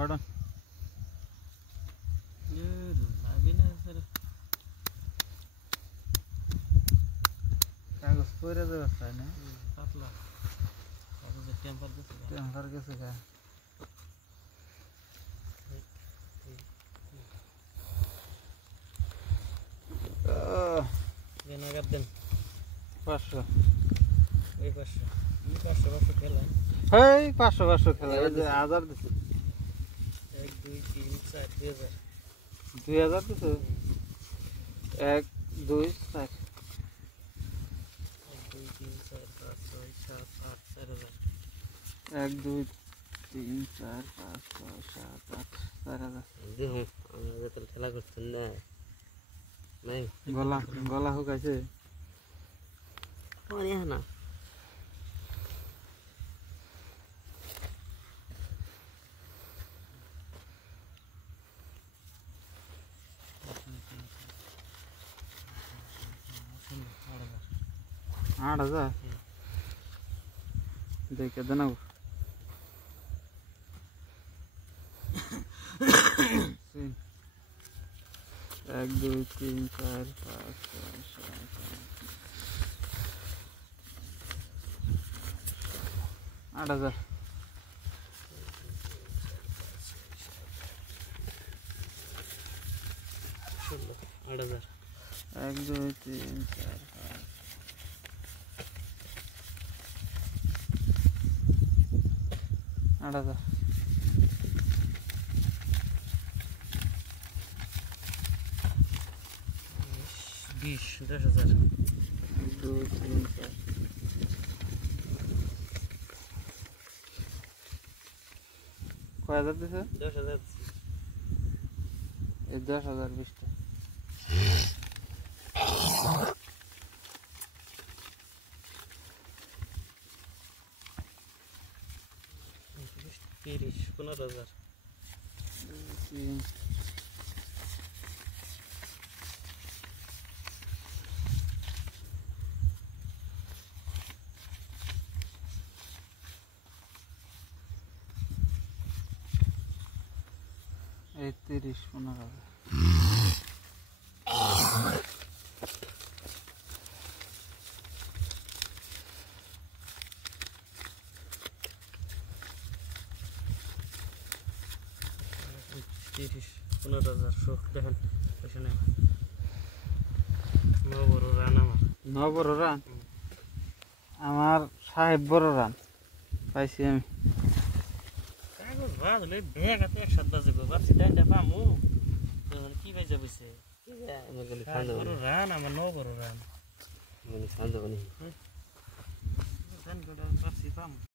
Pardon. কাগজ পরে যাবে তাই না? পাতলা কাগজের টেম্পার গেছে টেম্পার গেছে গা। নাগাদ দেন 500 এই 500 500 খেলা হেই 500 খেলা এই যে 1000 দিছে 1 2 3 4 2000 2000 দিছে 1 2 4 1 2 3 4 5 6 7 8 4000 1 2 3 4 5 6 7 8 4000 দেখুন আমরা যত খেলা করছেন না নাই গলা হুকাইছে পানি না आठ हजार देखे देना 1 2 3 4 5 6 7 8 हजार 8000 1 2 3 4 5 8 हजार 20 10000 1 2 3 4 কয় হাজার দিছে 10000 এই 10,000 20টা 30 15000 30 15 30 15000 শোক দেখেন পয়সা নেই বড় রান বড় রান আমার সাহেব বড় রান পাইছি আমি কাগজ বাজলে ব্যাগ হাতে একসাথে বাজবে ভাবছি ডাইনটা পামু কি বাজে বসে বড় রান আমার বড় রান মানে শান্ত বনি ভাবছি পামু